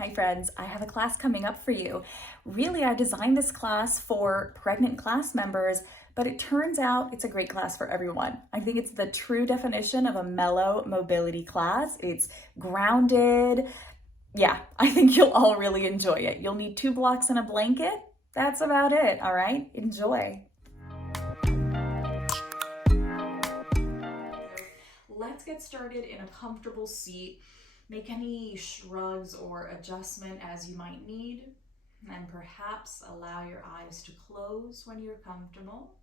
Hi friends, I have a class coming up for you. Really, I designed this class for pregnant class members, but it turns out it's a great class for everyone. I think it's the true definition of a mellow mobility class. It's grounded. Yeah, I think you'll all really enjoy it. You'll need 2 blocks and a blanket. That's about it, all right? Enjoy. Let's get started in a comfortable seat. Make any shrugs or adjustment as you might need, and perhaps allow your eyes to close when you're comfortable.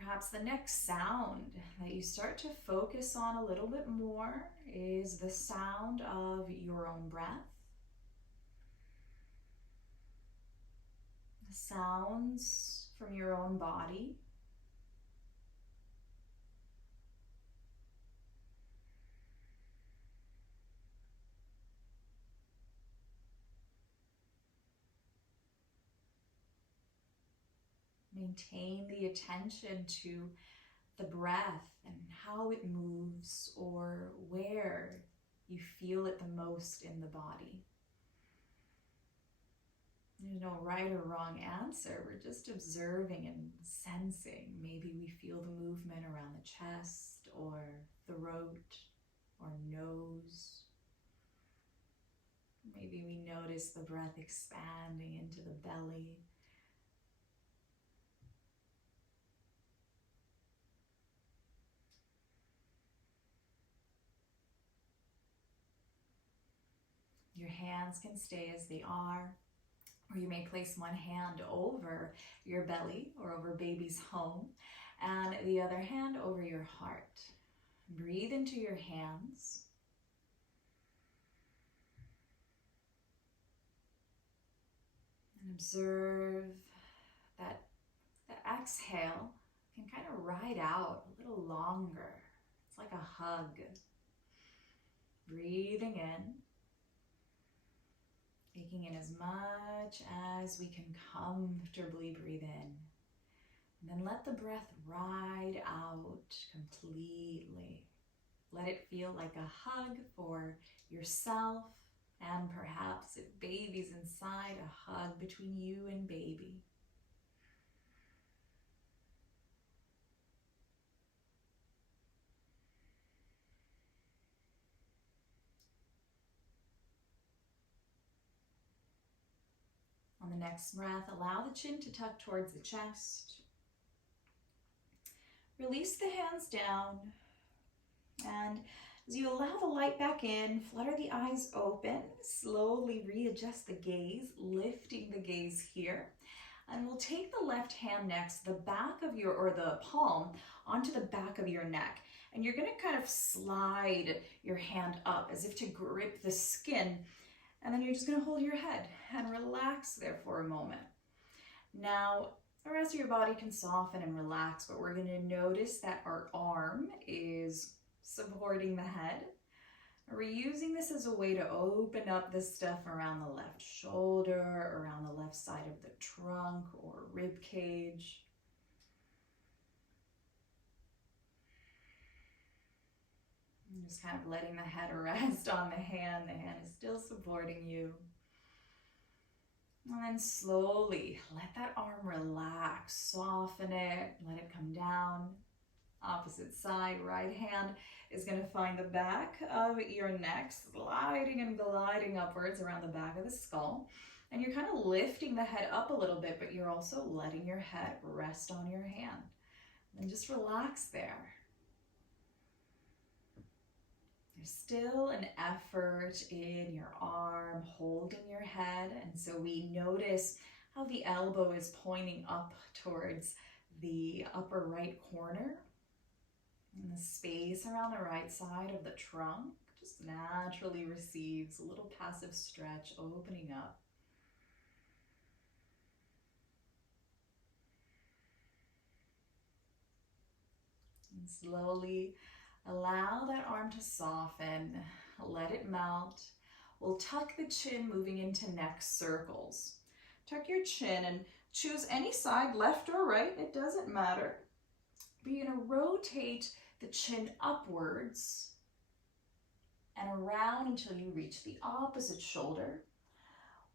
Perhaps the next sound that you start to focus on a little bit more is the sound of your own breath. The sounds from your own body. Maintain the attention to the breath and how it moves or where you feel it the most in the body. There's no right or wrong answer. We're just observing and sensing. Maybe we feel the movement around the chest or throat or nose. Maybe we notice the breath expanding into the belly. Your hands can stay as they are, or you may place one hand over your belly or over baby's home, and the other hand over your heart. Breathe into your hands. And observe that the exhale can kind of ride out a little longer. It's like a hug. Breathing in. Taking in as much as we can comfortably breathe in. And then let the breath ride out completely. Let it feel like a hug for yourself, and perhaps if baby's inside, a hug between you and baby. On the next breath, allow the chin to tuck towards the chest. Release the hands down, and as you allow the light back in, flutter the eyes open, slowly readjust the gaze, lifting the gaze here. And we'll take the left hand next, the back of your, or the palm, onto the back of your neck. And you're gonna kind of slide your hand up as if to grip the skin. And then you're just gonna hold your head and relax there for a moment. Now, the rest of your body can soften and relax, but we're gonna notice that our arm is supporting the head. We're using this as a way to open up the stuff around the left shoulder, around the left side of the trunk or rib cage. And just kind of letting the head rest on the hand. The hand is still supporting you. And then slowly let that arm relax, soften it, let it come down. Opposite side, right hand is going to find the back of your neck, sliding and gliding upwards around the back of the skull. And you're kind of lifting the head up a little bit, but you're also letting your head rest on your hand. And just relax there. There's still an effort in your arm, holding your head. And so we notice how the elbow is pointing up towards the upper right corner. And the space around the right side of the trunk just naturally receives a little passive stretch, opening up. And slowly allow that arm to soften, let it melt. We'll tuck the chin, moving into neck circles. Tuck your chin and choose any side, left or right, it doesn't matter. But you're gonna rotate the chin upwards and around until you reach the opposite shoulder.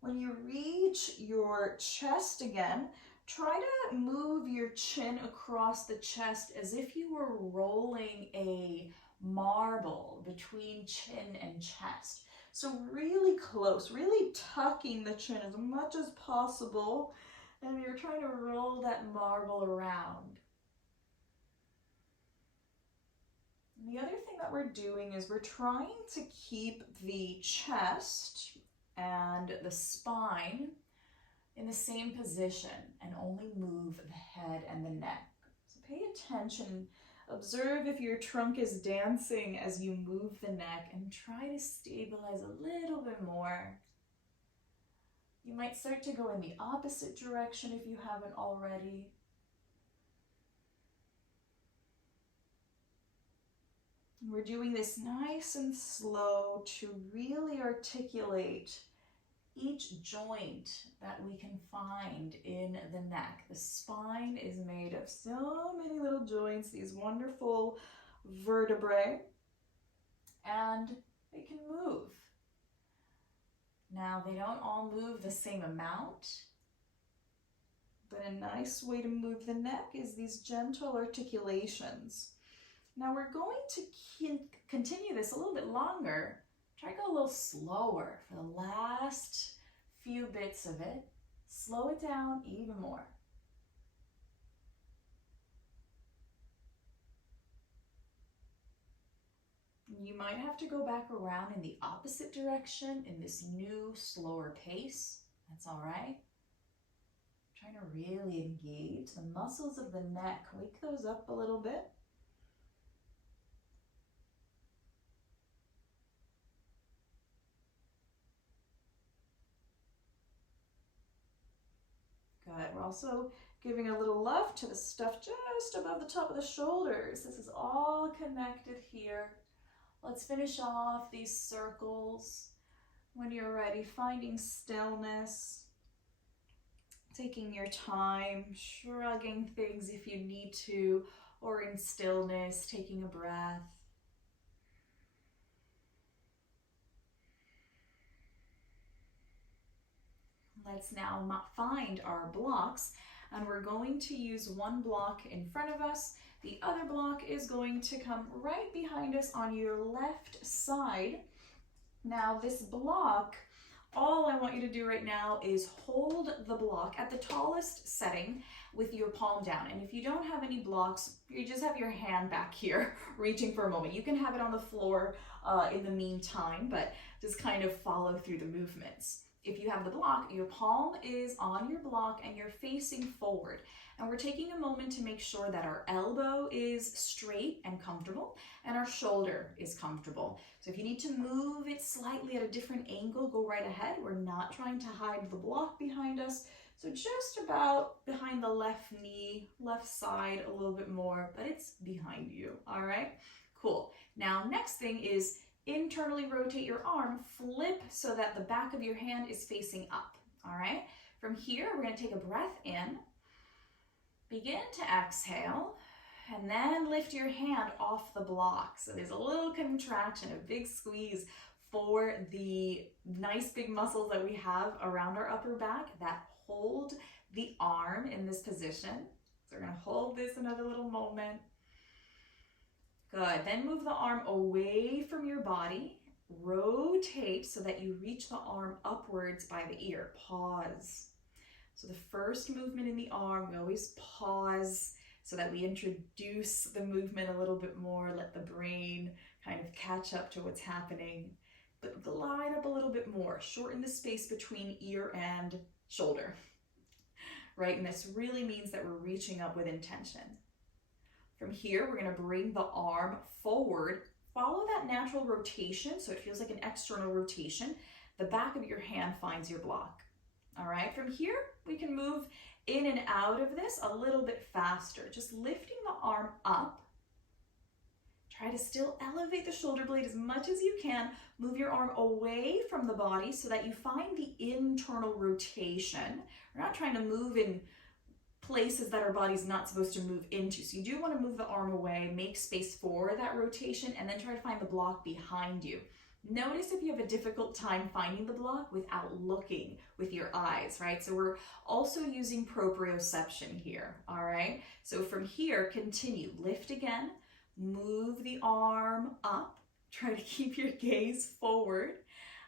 When you reach your chest again, try to move your chin across the chest as if you were rolling a marble between chin and chest. So really close, really tucking the chin as much as possible, and you're trying to roll that marble around. And the other thing that we're doing is we're trying to keep the chest and the spine in the same position and only move the head and the neck. So pay attention, observe if your trunk is dancing as you move the neck, and try to stabilize a little bit more. You might start to go in the opposite direction if you haven't already. We're doing this nice and slow to really articulate each joint that we can find in the neck. The spine is made of so many little joints, these wonderful vertebrae, and they can move. Now, they don't all move the same amount, but a nice way to move the neck is these gentle articulations. Now we're going to continue this a little bit longer. Try to go a little slower for the last few bits of it. Slow it down even more. You might have to go back around in the opposite direction in this new, slower pace. That's all right. Trying to really engage the muscles of the neck. Wake those up a little bit. Good. We're also giving a little love to the stuff just above the top of the shoulders. This is all connected here. Let's finish off these circles. When you're ready, finding stillness, taking your time, shrugging things if you need to, or in stillness, taking a breath. Let's now find our blocks, and we're going to use one block in front of us. The other block is going to come right behind us on your left side. Now this block, all I want you to do right now is hold the block at the tallest setting with your palm down. And if you don't have any blocks, you just have your hand back here reaching for a moment. You can have it on the floor in the meantime, but just kind of follow through the movements. If you have the block, your palm is on your block and you're facing forward. And we're taking a moment to make sure that our elbow is straight and comfortable and our shoulder is comfortable. So if you need to move it slightly at a different angle, go right ahead. We're not trying to hide the block behind us. So just about behind the left knee, left side a little bit more, but it's behind you, all right? Cool. Now, next thing is internally rotate your arm, flip so that the back of your hand is facing up, all right? From here, we're gonna take a breath in, begin to exhale, and then lift your hand off the block. So there's a little contraction, a big squeeze for the nice big muscles that we have around our upper back that hold the arm in this position. So we're gonna hold this another little moment. Good, then move the arm away from your body, rotate so that you reach the arm upwards by the ear, pause. So the first movement in the arm, we always pause so that we introduce the movement a little bit more, let the brain kind of catch up to what's happening, but glide up a little bit more, shorten the space between ear and shoulder, right? And this really means that we're reaching up with intention. From here, we're gonna bring the arm forward, follow that natural rotation, so it feels like an external rotation. The back of your hand finds your block. All right, from here, we can move in and out of this a little bit faster, just lifting the arm up. Try to still elevate the shoulder blade as much as you can. Move your arm away from the body so that you find the internal rotation. We're not trying to move in places that our body's not supposed to move into. So you do want to move the arm away, make space for that rotation, and then try to find the block behind you. Notice if you have a difficult time finding the block without looking with your eyes, right? So we're also using proprioception here, all right? So from here, continue. Lift again, move the arm up, try to keep your gaze forward,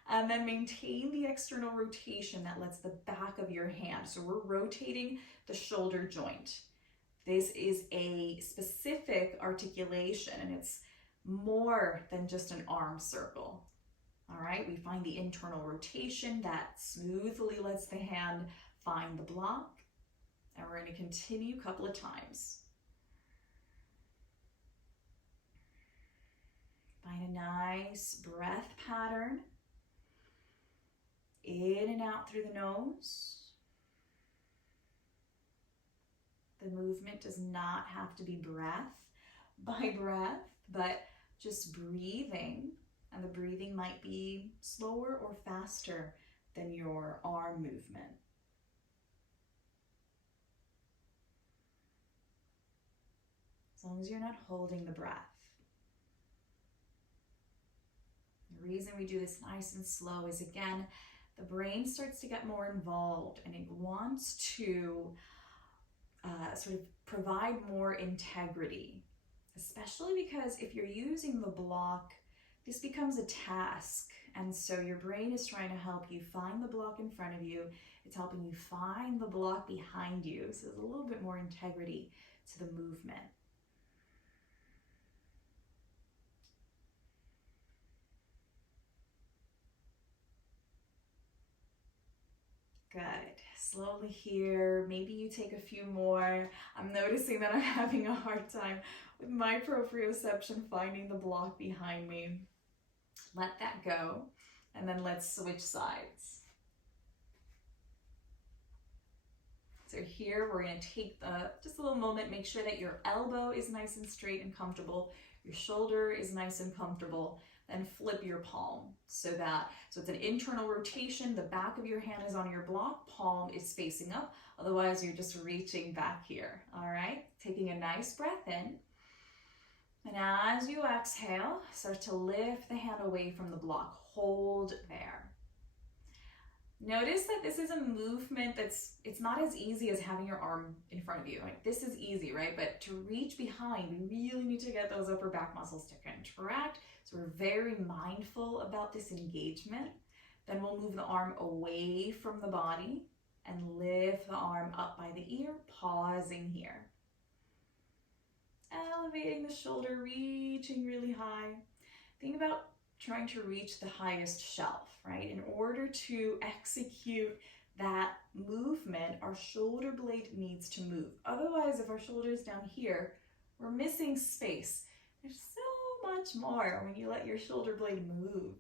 and then maintain the external rotation that lets the back of your hand. So we're rotating the shoulder joint. This is a specific articulation, and it's more than just an arm circle. All right, we find the internal rotation that smoothly lets the hand find the block. And we're going to continue a couple of times. Find a nice breath pattern. In and out through the nose. The movement does not have to be breath by breath, but just breathing. And the breathing might be slower or faster than your arm movement. As long as you're not holding the breath. The reason we do this nice and slow is, again, the brain starts to get more involved and it wants to sort of provide more integrity, especially because if you're using the block, this becomes a task. And so your brain is trying to help you find the block in front of you. It's helping you find the block behind you. So there's a little bit more integrity to the movement. Good. Slowly here. Maybe you take a few more. I'm noticing that I'm having a hard time with my proprioception finding the block behind me. Let that go. And then let's switch sides. So here we're going to take just a little moment. Make sure that your elbow is nice and straight and comfortable. Your shoulder is nice and comfortable. Then flip your palm so it's an internal rotation. The back of your hand is on your block, palm is facing up. Otherwise, you're just reaching back here. All right, taking a nice breath in. And as you exhale, start to lift the hand away from the block. Hold there. Notice that this is a movement it's not as easy as having your arm in front of you. Like, this is easy, right? But to reach behind, we really need to get those upper back muscles to contract. So we're very mindful about this engagement. Then we'll move the arm away from the body and lift the arm up by the ear, pausing here. Elevating the shoulder, reaching really high. Think about trying to reach the highest shelf, right? In order to execute that movement, our shoulder blade needs to move. Otherwise, if our shoulder is down here, we're missing space. There's so much more when you let your shoulder blade move.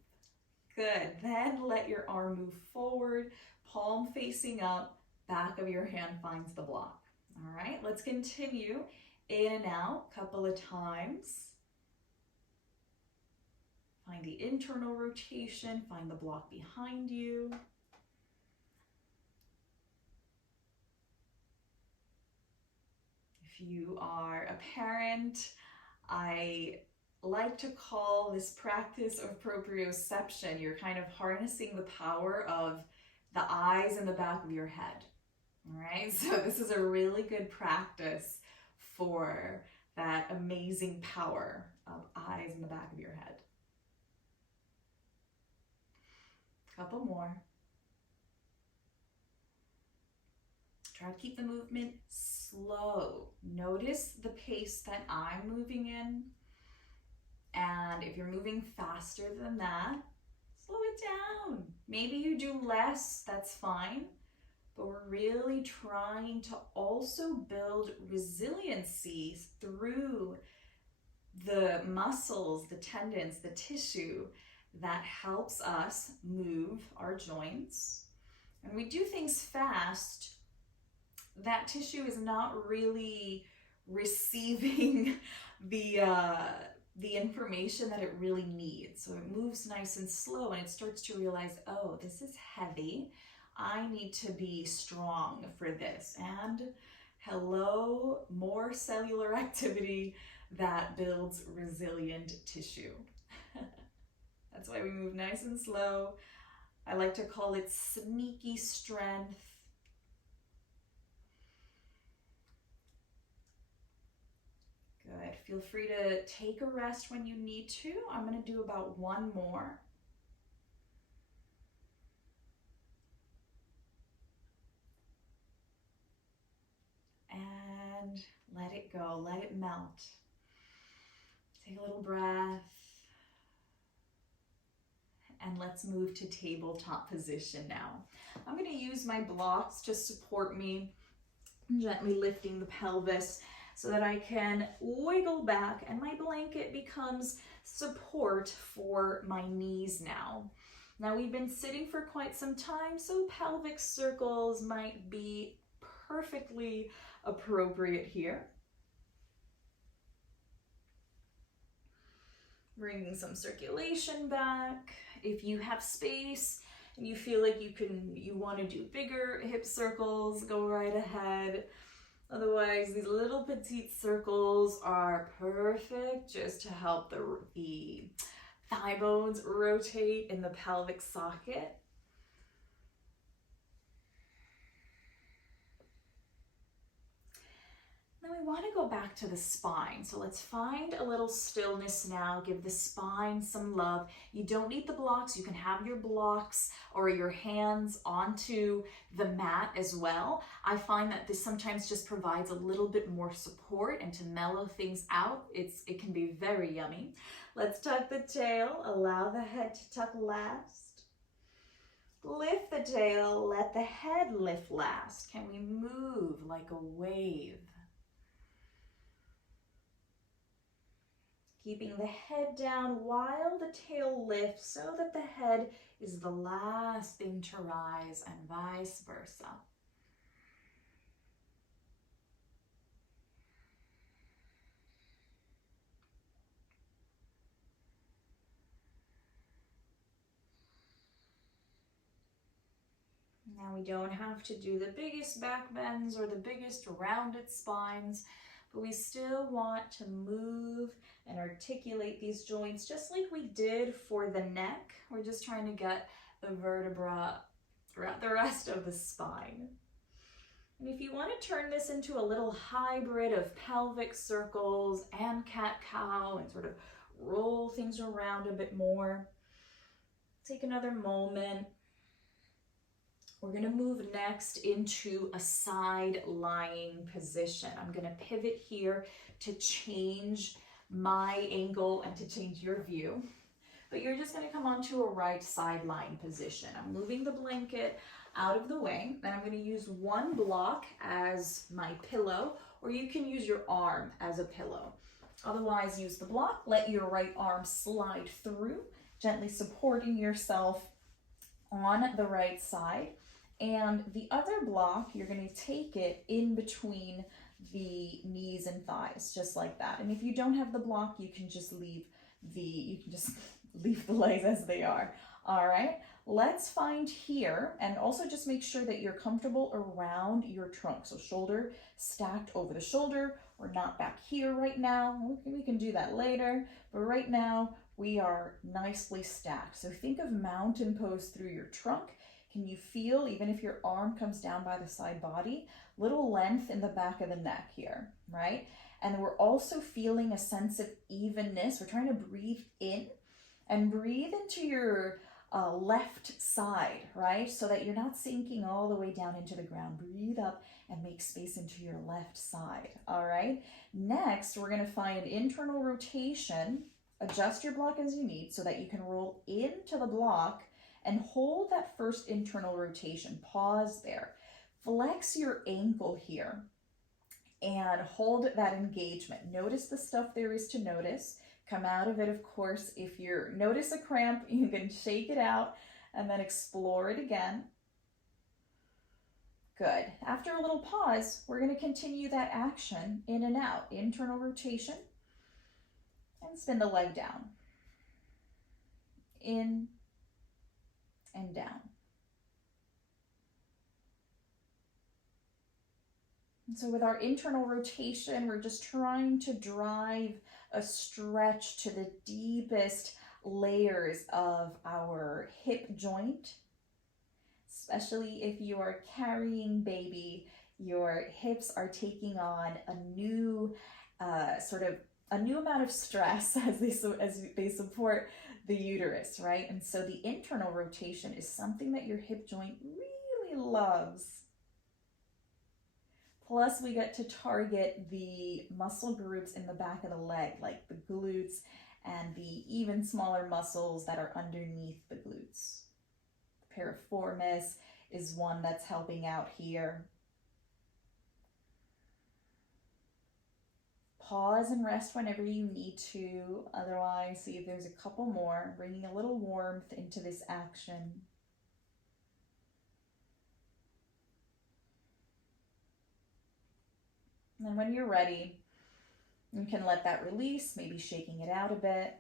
Good. Then let your arm move forward, palm facing up, back of your hand finds the block. All right, let's continue. In and out, couple of times. Find the internal rotation, find the block behind you. If you are a parent, I like to call this practice of proprioception. You're kind of harnessing the power of the eyes in the back of your head. All right, so this is a really good practice for that amazing power of eyes in the back of your head. Couple more. Try to keep the movement slow. Notice the pace that I'm moving in. And if you're moving faster than that, slow it down. Maybe you do less, that's fine. But we're really trying to also build resiliency through the muscles, the tendons, the tissue that helps us move our joints. And we do things fast, that tissue is not really receiving the information that it really needs. So it moves nice and slow and it starts to realize, oh, this is heavy. I need to be strong for this. And hello, more cellular activity that builds resilient tissue. That's why we move nice and slow. I like to call it sneaky strength. Good. Feel free to take a rest when you need to. I'm going to do about one more. And let it go. Let it melt. Take a little breath. And let's move to tabletop position now. I'm going to use my blocks to support me, gently lifting the pelvis so that I can wiggle back, and my blanket becomes support for my knees now. Now we've been sitting for quite some time, so pelvic circles might be perfectly appropriate here. Bringing some circulation back. If you have space and you feel like you want to do bigger hip circles, go right ahead. Otherwise, these little petite circles are perfect just to help the thigh bones rotate in the pelvic socket. Then we want to go back to the spine. So let's find a little stillness now. Give the spine some love. You don't need the blocks. You can have your blocks or your hands onto the mat as well. I find that this sometimes just provides a little bit more support, and to mellow things out, it can be very yummy. Let's tuck the tail. Allow the head to tuck last. Lift the tail. Let the head lift last. Can we move like a wave? Keeping the head down while the tail lifts so that the head is the last thing to rise, and vice versa. Now we don't have to do the biggest back bends or the biggest rounded spines, but we still want to move and articulate these joints just like we did for the neck. We're just trying to get the vertebra throughout the rest of the spine. And if you want to turn this into a little hybrid of pelvic circles and cat-cow and sort of roll things around a bit more, take another moment. We're going to move next into a side lying position. I'm going to pivot here to change my angle and to change your view. But you're just going to come onto a right side lying position. I'm moving the blanket out of the way, and I'm going to use one block as my pillow, or you can use your arm as a pillow. Otherwise, use the block. Let your right arm slide through, gently supporting yourself on the right side. And the other block, you're going to take it in between the knees and thighs, just like that. And if you don't have the block, you can just leave the legs as they are. All right, let's find here, and also just make sure that you're comfortable around your trunk. So shoulder stacked over the shoulder. We're not back here right now. We can do that later, but right now we are nicely stacked. So think of mountain pose through your trunk. Can you feel, even if your arm comes down by the side body, little length in the back of the neck here, right? And we're also feeling a sense of evenness. We're trying to breathe in and breathe into your left side, right? So that you're not sinking all the way down into the ground. Breathe up and make space into your left side, all right? Next, we're gonna find internal rotation. Adjust your block as you need so that you can roll into the block and hold that first internal rotation. Pause there. Flex your ankle here and hold that engagement. Notice the stuff there is to notice. Come out of it, of course. If you notice a cramp, you can shake it out and then explore it again. Good. After a little pause, we're going to continue that action in and out. Internal rotation, and spin the leg down. In and down. And so with our internal rotation, we're just trying to drive a stretch to the deepest layers of our hip joint, especially if you are carrying baby. Your hips are taking on a new a new amount of stress as they support the uterus, right? And so the internal rotation is something that your hip joint really loves. Plus, we get to target the muscle groups in the back of the leg, like the glutes and the even smaller muscles that are underneath the glutes. Piriformis is one that's helping out here. Pause and rest whenever you need to. Otherwise, see if there's a couple more, bringing a little warmth into this action. And when you're ready, you can let that release, maybe shaking it out a bit.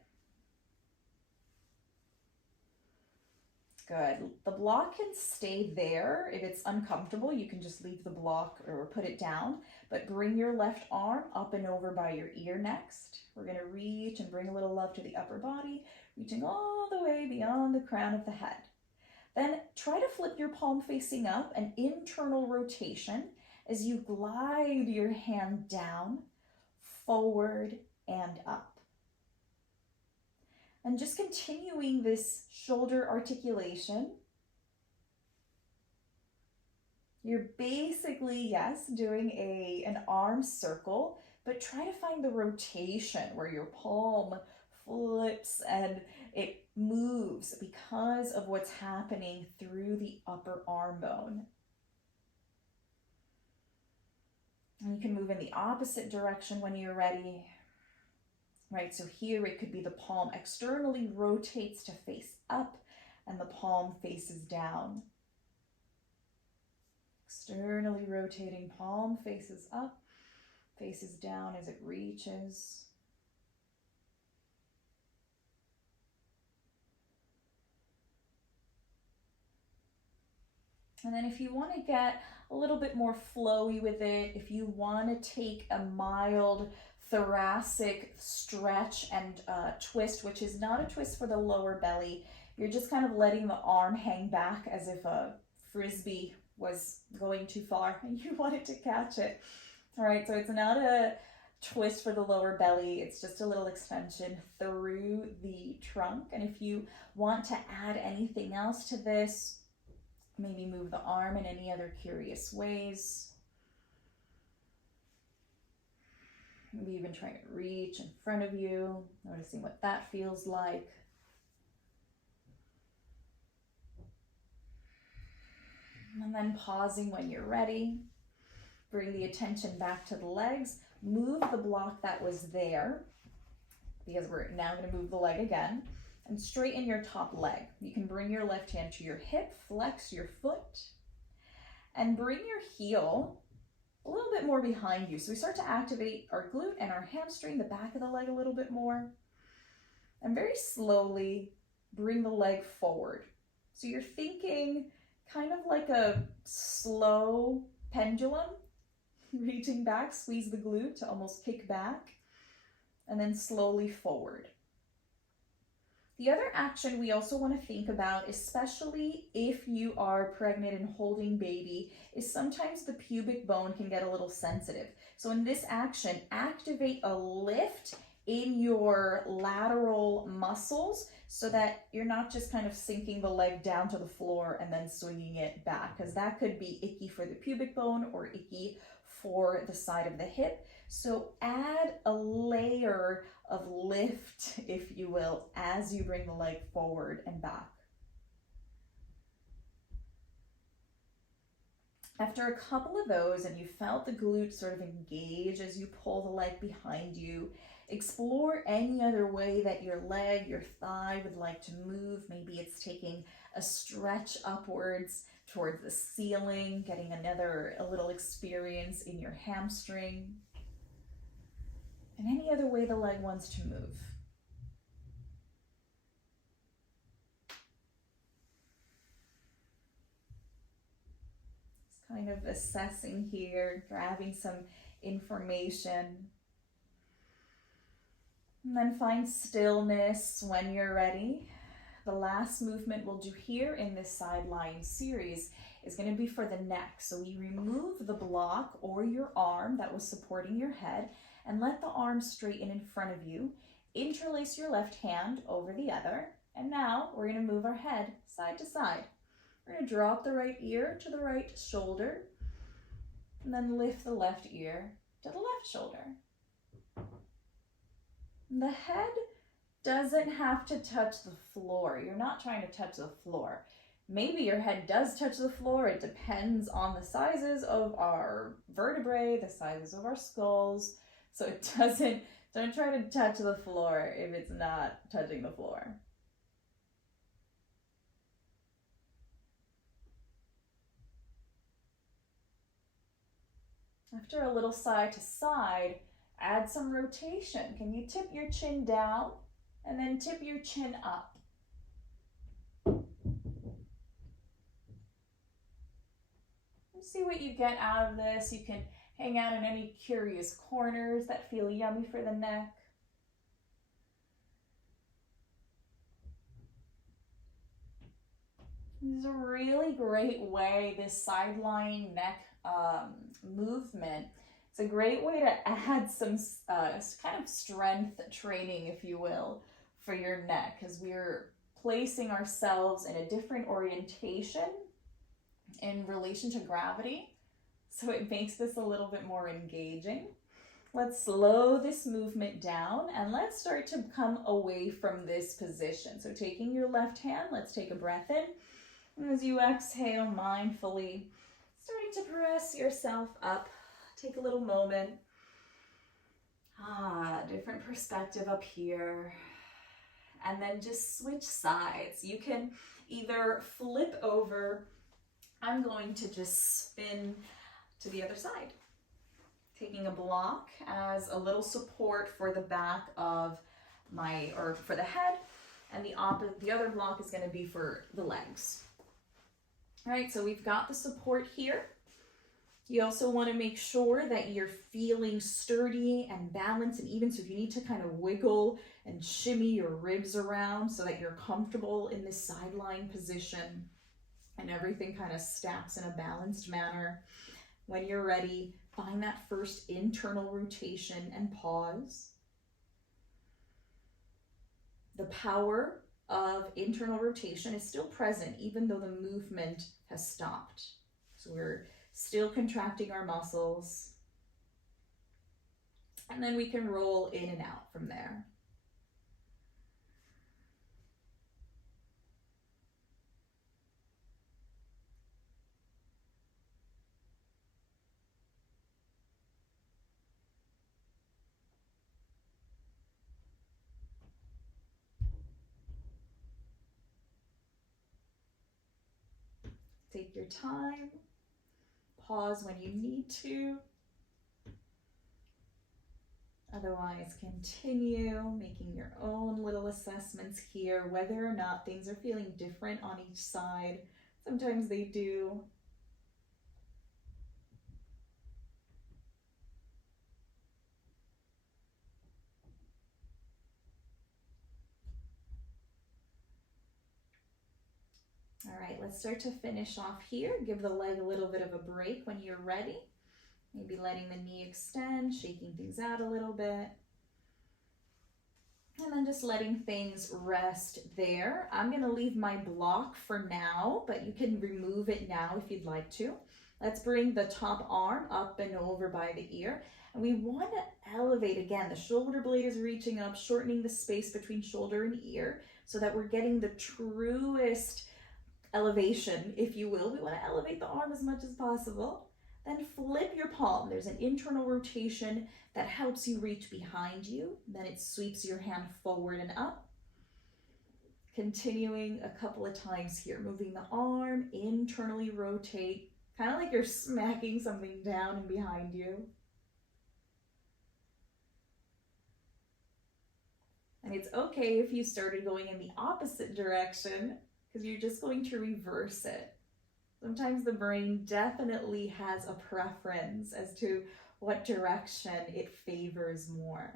Good. The block can stay there. If it's uncomfortable, you can just leave the block or put it down, but bring your left arm up and over by your ear next. We're going to reach and bring a little love to the upper body, reaching all the way beyond the crown of the head. Then try to flip your palm facing up, an internal rotation as you glide your hand down, forward, and up. And just continuing this shoulder articulation. You're basically, yes, doing an arm circle, but try to find the rotation where your palm flips and it moves because of what's happening through the upper arm bone. And you can move in the opposite direction when you're ready. Right, so here it could be the palm externally rotates to face up and the palm faces down. Externally rotating, palm faces up, faces down as it reaches. And then if you want to get a little bit more flowy with it, if you want to take a mild thoracic stretch and twist, which is not a twist for the lower belly, you're just kind of letting the arm hang back as if a frisbee was going too far and you wanted to catch it. All right, so it's not a twist for the lower belly, it's just a little extension through the trunk. And if you want to add anything else to this, maybe move the arm in any other curious ways. Maybe even try to reach in front of you, noticing what that feels like. And then pausing when you're ready. Bring the attention back to the legs. Move the block that was there, because we're now going to move the leg again. And straighten your top leg. You can bring your left hand to your hip, flex your foot, and bring your heel a little bit more behind you. So we start to activate our glute and our hamstring, the back of the leg a little bit more. And very slowly bring the leg forward. So you're thinking kind of like a slow pendulum, reaching back, squeeze the glute to almost kick back, and then slowly forward. The other action we also want to think about, especially if you are pregnant and holding baby, is sometimes the pubic bone can get a little sensitive. So in this action, activate a lift in your lateral muscles so that you're not just kind of sinking the leg down to the floor and then swinging it back, because that could be icky for the pubic bone or icky for the side of the hip. So add a layer of lift, if you will, as you bring the leg forward and back. After a couple of those and you felt the glute sort of engage as you pull the leg behind you, explore any other way that your leg, your thigh would like to move. Maybe it's taking a stretch upwards towards the ceiling, getting a little experience in your hamstring, and any other way the leg wants to move. Just kind of assessing here, grabbing some information. And then find stillness when you're ready. The last movement we'll do here in this side lying series is going to be for the neck. So we remove the block or your arm that was supporting your head and let the arm straighten in front of you. Interlace your left hand over the other. And now we're going to move our head side to side. We're going to drop the right ear to the right shoulder and then lift the left ear to the left shoulder. The head doesn't have to touch the floor. You're not trying to touch the floor. Maybe your head does touch the floor. It depends on the sizes of our vertebrae, the sizes of our skulls. So it doesn't, don't try to touch the floor if it's not touching the floor. After a little side to side, add some rotation. Can you tip your chin down and then tip your chin up? See what you get out of this. You can hang out in any curious corners that feel yummy for the neck. This is a really great way, this side-lying neck movement. It's a great way to add some kind of strength training, if you will, for your neck, because we're placing ourselves in a different orientation in relation to gravity. So it makes this a little bit more engaging. Let's slow this movement down and let's start to come away from this position. So taking your left hand, let's take a breath in. And as you exhale mindfully, starting to press yourself up. Take a little moment. Different perspective up here. And then just switch sides. You can either flip over. I'm going to just spin to the other side. Taking a block as a little support for the back of for the head. And the other block is going to be for the legs. All right, so we've got the support here. You also want to make sure that you're feeling sturdy and balanced and even. So if you need to kind of wiggle and shimmy your ribs around so that you're comfortable in this side lying position and everything kind of stacks in a balanced manner. When you're ready, find that first internal rotation and pause. The power of internal rotation is still present even though the movement has stopped. So we're still contracting our muscles. And then we can roll in and out from there. Take your time. Pause when you need to. Otherwise, continue making your own little assessments here, whether or not things are feeling different on each side. Sometimes they do. All right, let's start to finish off here. Give the leg a little bit of a break when you're ready. Maybe letting the knee extend, shaking things out a little bit. And then just letting things rest there. I'm going to leave my block for now, but you can remove it now if you'd like to. Let's bring the top arm up and over by the ear. And we want to elevate again. The shoulder blade is reaching up, shortening the space between shoulder and ear so that we're getting the truest elevation, if you will. We want to elevate the arm as much as possible. Then flip your palm. There's an internal rotation that helps you reach behind you. Then it sweeps your hand forward and up. Continuing a couple of times here. Moving the arm, internally rotate. Kind of like you're smacking something down and behind you. And it's okay if you started going in the opposite direction, because you're just going to reverse it. Sometimes the brain definitely has a preference as to what direction it favors more.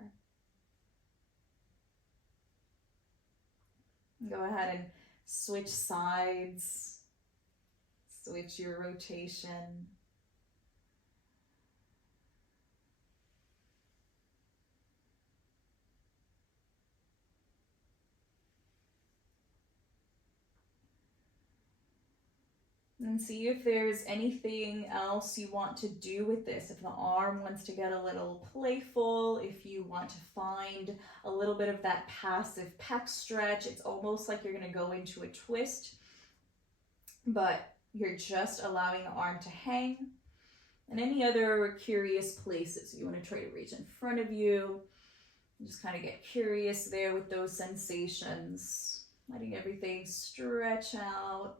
Go ahead and switch sides, switch your rotation. And see if there's anything else you want to do with this. If the arm wants to get a little playful, if you want to find a little bit of that passive pec stretch, it's almost like you're going to go into a twist, but you're just allowing the arm to hang. And any other curious places you want to try to reach in front of you. Just kind of get curious there with those sensations, letting everything stretch out.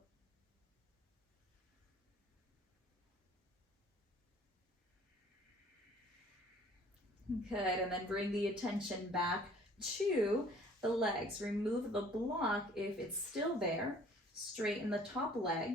Good, and then bring the attention back to the legs. Remove the block if it's still there. Straighten the top leg.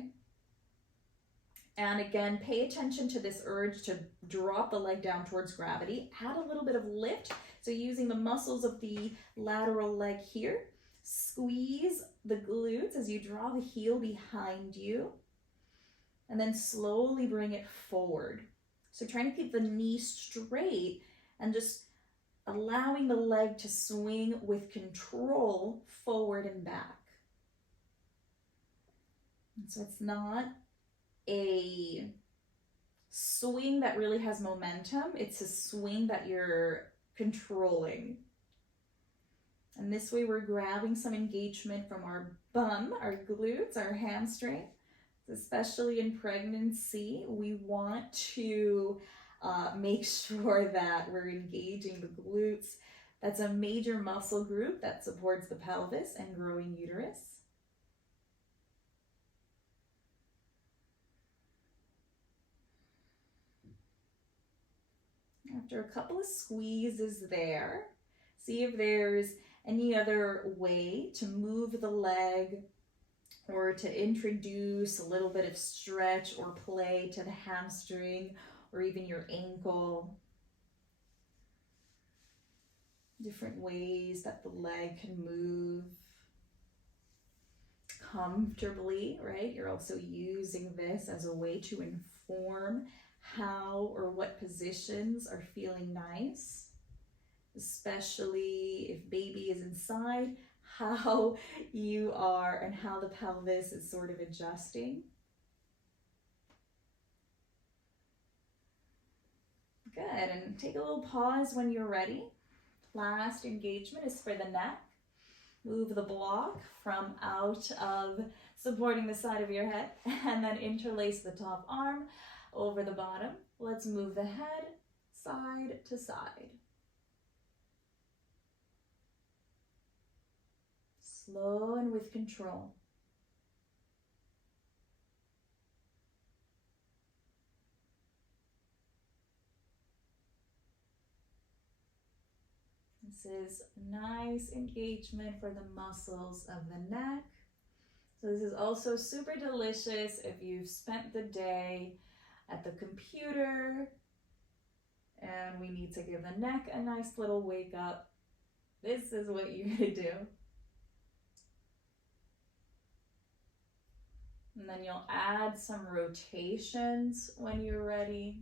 And again, pay attention to this urge to drop the leg down towards gravity. Add a little bit of lift. So using the muscles of the lateral leg here. Squeeze the glutes as you draw the heel behind you. And then slowly bring it forward. So trying to keep the knee straight and just allowing the leg to swing with control forward and back. And so it's not a swing that really has momentum. It's a swing that you're controlling. And this way we're grabbing some engagement from our bum, our glutes, our hamstring. Especially in pregnancy, we want to make sure that we're engaging the glutes. That's a major muscle group that supports the pelvis and growing uterus. After a couple of squeezes there, see if there's any other way to move the leg or to introduce a little bit of stretch or play to the hamstring or even your ankle. Different ways that the leg can move comfortably, right? You're also using this as a way to inform how or what positions are feeling nice, especially if baby is inside, how you are and how the pelvis is sort of adjusting. Good, and take a little pause when you're ready. Last engagement is for the neck. Move the block from out of supporting the side of your head and then interlace the top arm over the bottom. Let's move the head side to side. Slow and with control. This is nice engagement for the muscles of the neck. So this is also super delicious if you've spent the day at the computer and we need to give the neck a nice little wake up. This is what you're gonna do. And then you'll add some rotations when you're ready.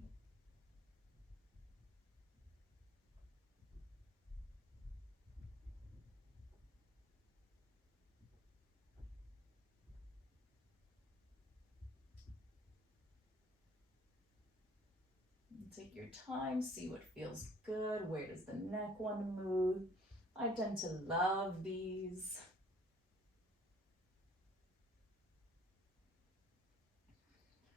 Take your time, see what feels good. Where does the neck want to move? I tend to love these.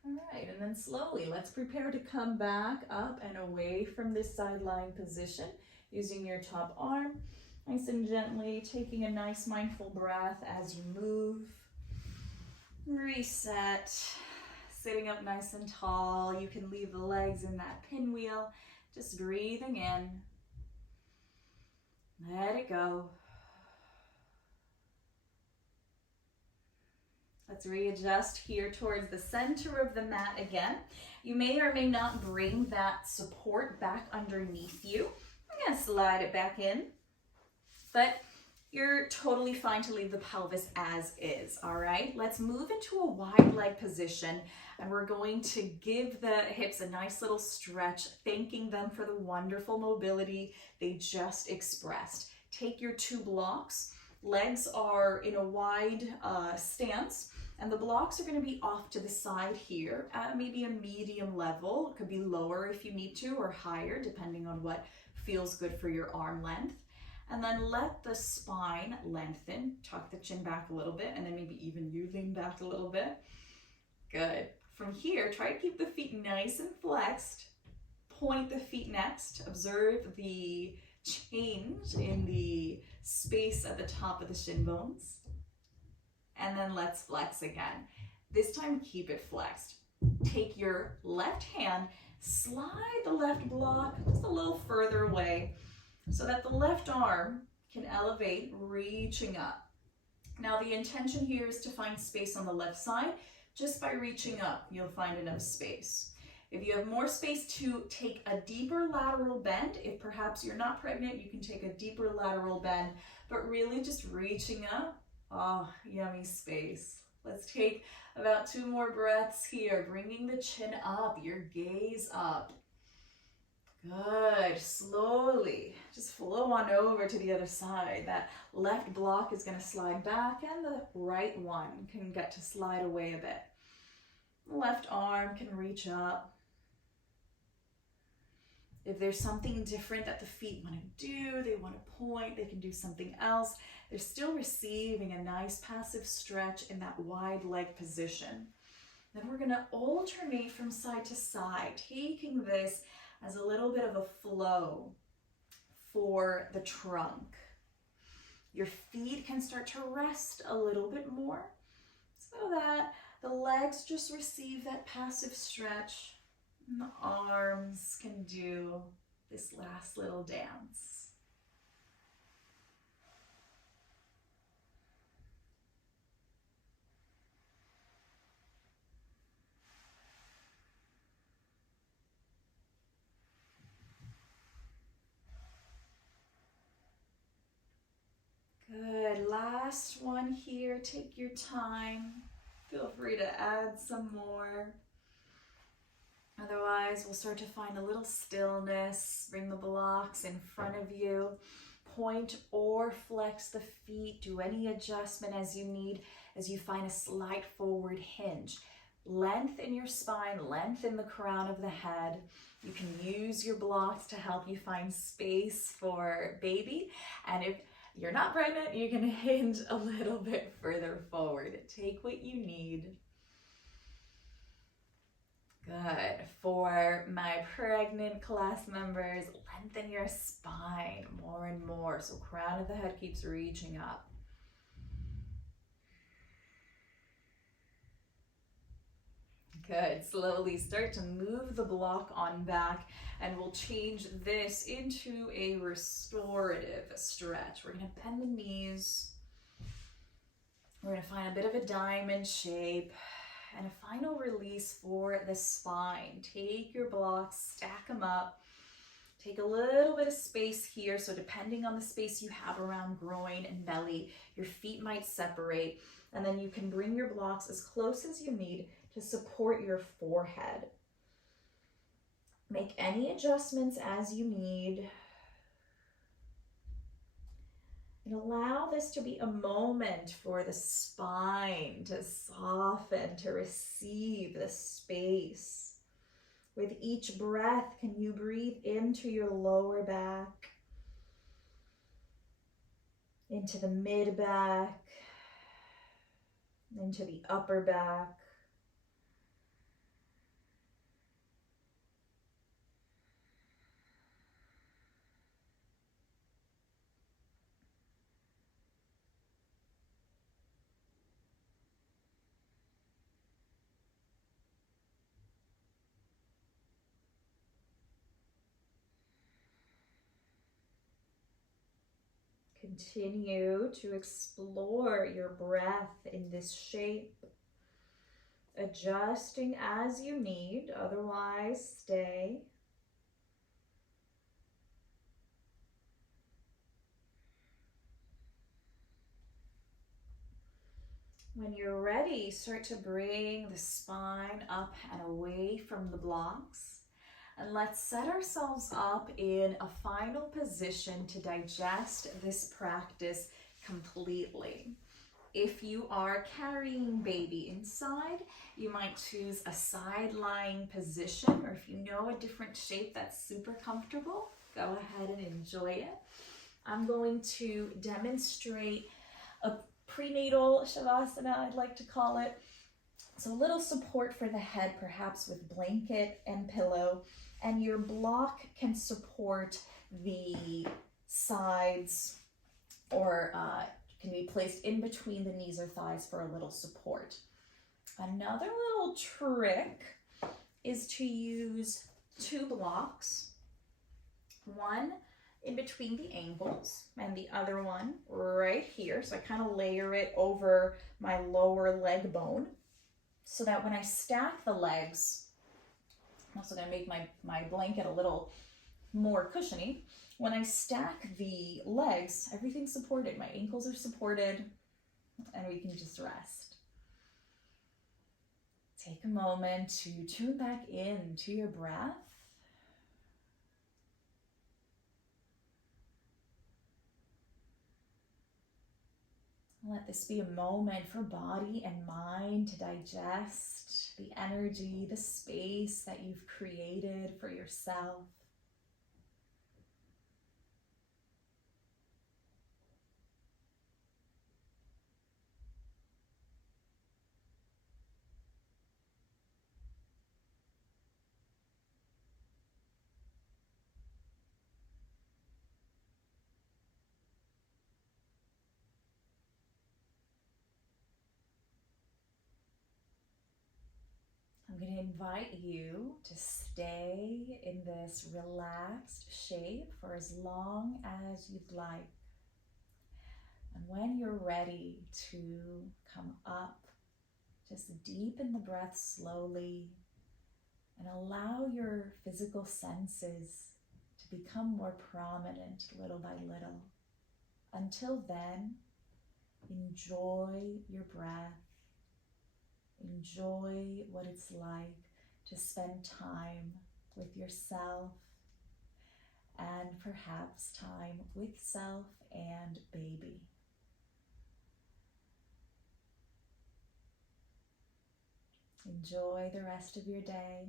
All right, and then slowly, let's prepare to come back up and away from this side lying position using your top arm. Nice and gently, taking a nice mindful breath as you move. Reset. Sitting up nice and tall. You can leave the legs in that pinwheel. Just breathing in. Let it go. Let's readjust here towards the center of the mat again. You may or may not bring that support back underneath you. I'm going to slide it back in. But You're totally fine to leave the pelvis as is, all right? Let's move into a wide leg position, and we're going to give the hips a nice little stretch, thanking them for the wonderful mobility they just expressed. Take your 2 blocks. Legs are in a wide stance, and the blocks are going to be off to the side here at maybe a medium level. It could be lower if you need to, or higher, depending on what feels good for your arm length. And then let the spine lengthen, tuck the chin back a little bit, and then maybe even you lean back a little bit. Good. From here, try to keep the feet nice and flexed. Point the feet next. Observe the change in the space at the top of the shin bones. And then let's flex again. This time, keep it flexed. Take your left hand, slide the left block just a little further away, so that the left arm can elevate, reaching up. Now the intention here is to find space on the left side. Just by reaching up, you'll find enough space. If you have more space to take a deeper lateral bend, if perhaps you're not pregnant, you can take a deeper lateral bend, but really just reaching up. Oh, yummy space. Let's take about 2 more breaths here, bringing the chin up, your gaze up. Good. Slowly just flow on over to the other side. That left block is going to slide back, and the right one can get to slide away a bit. The left arm can reach up. If there's something different that the feet want to do, they want to point, they can do something else. They're still receiving a nice passive stretch in that wide leg position. Then we're going to alternate from side to side, taking this as a little bit of a flow for the trunk. Your feet can start to rest a little bit more so that the legs just receive that passive stretch, and the arms can do this last little dance. Good. Last one here. Take your time. Feel free to add some more. Otherwise, we'll start to find a little stillness. Bring the blocks in front of you. Point or flex the feet. Do any adjustment as you need, as you find a slight forward hinge. Lengthen your spine, lengthen the crown of the head. You can use your blocks to help you find space for baby. And if you're not pregnant, you can hinge a little bit further forward. Take what you need. Good. For my pregnant class members, lengthen your spine more and more, so crown of the head keeps reaching up. Good. Slowly start to move the block on back, and we'll change this into a restorative stretch. We're going to bend the knees. We're going to find a bit of a diamond shape, and a final release for the spine. Take your blocks, stack them up. Take a little bit of space here. So depending on the space you have around groin and belly, your feet might separate. And then you can bring your blocks as close as you need to support your forehead. Make any adjustments as you need. And allow this to be a moment for the spine to soften, to receive the space. With each breath, can you breathe into your lower back, into the mid back, into the upper back. Continue to explore your breath in this shape, adjusting as you need, otherwise stay. When you're ready, start to bring the spine up and away from the blocks. And let's set ourselves up in a final position to digest this practice completely. If you are carrying baby inside, you might choose a side lying position, or if you know a different shape that's super comfortable, go ahead and enjoy it. I'm going to demonstrate a prenatal shavasana, I'd like to call it. So a little support for the head, perhaps with blanket and pillow, and your block can support the sides or can be placed in between the knees or thighs for a little support. Another little trick is to use 2 blocks, one in between the ankles and the other one right here. So I kind of layer it over my lower leg bone so that when I stack the legs, I'm also going to make my blanket a little more cushiony. When I stack the legs, everything's supported. My ankles are supported, and we can just rest. Take a moment to tune back in to your breath. Let this be a moment for body and mind to digest the energy, the space that you've created for yourself. I'm going to invite you to stay in this relaxed shape for as long as you'd like. And when you're ready to come up, just deepen the breath slowly and allow your physical senses to become more prominent little by little. Until then, enjoy your breath. Enjoy what it's like to spend time with yourself and perhaps time with self and baby. Enjoy the rest of your day.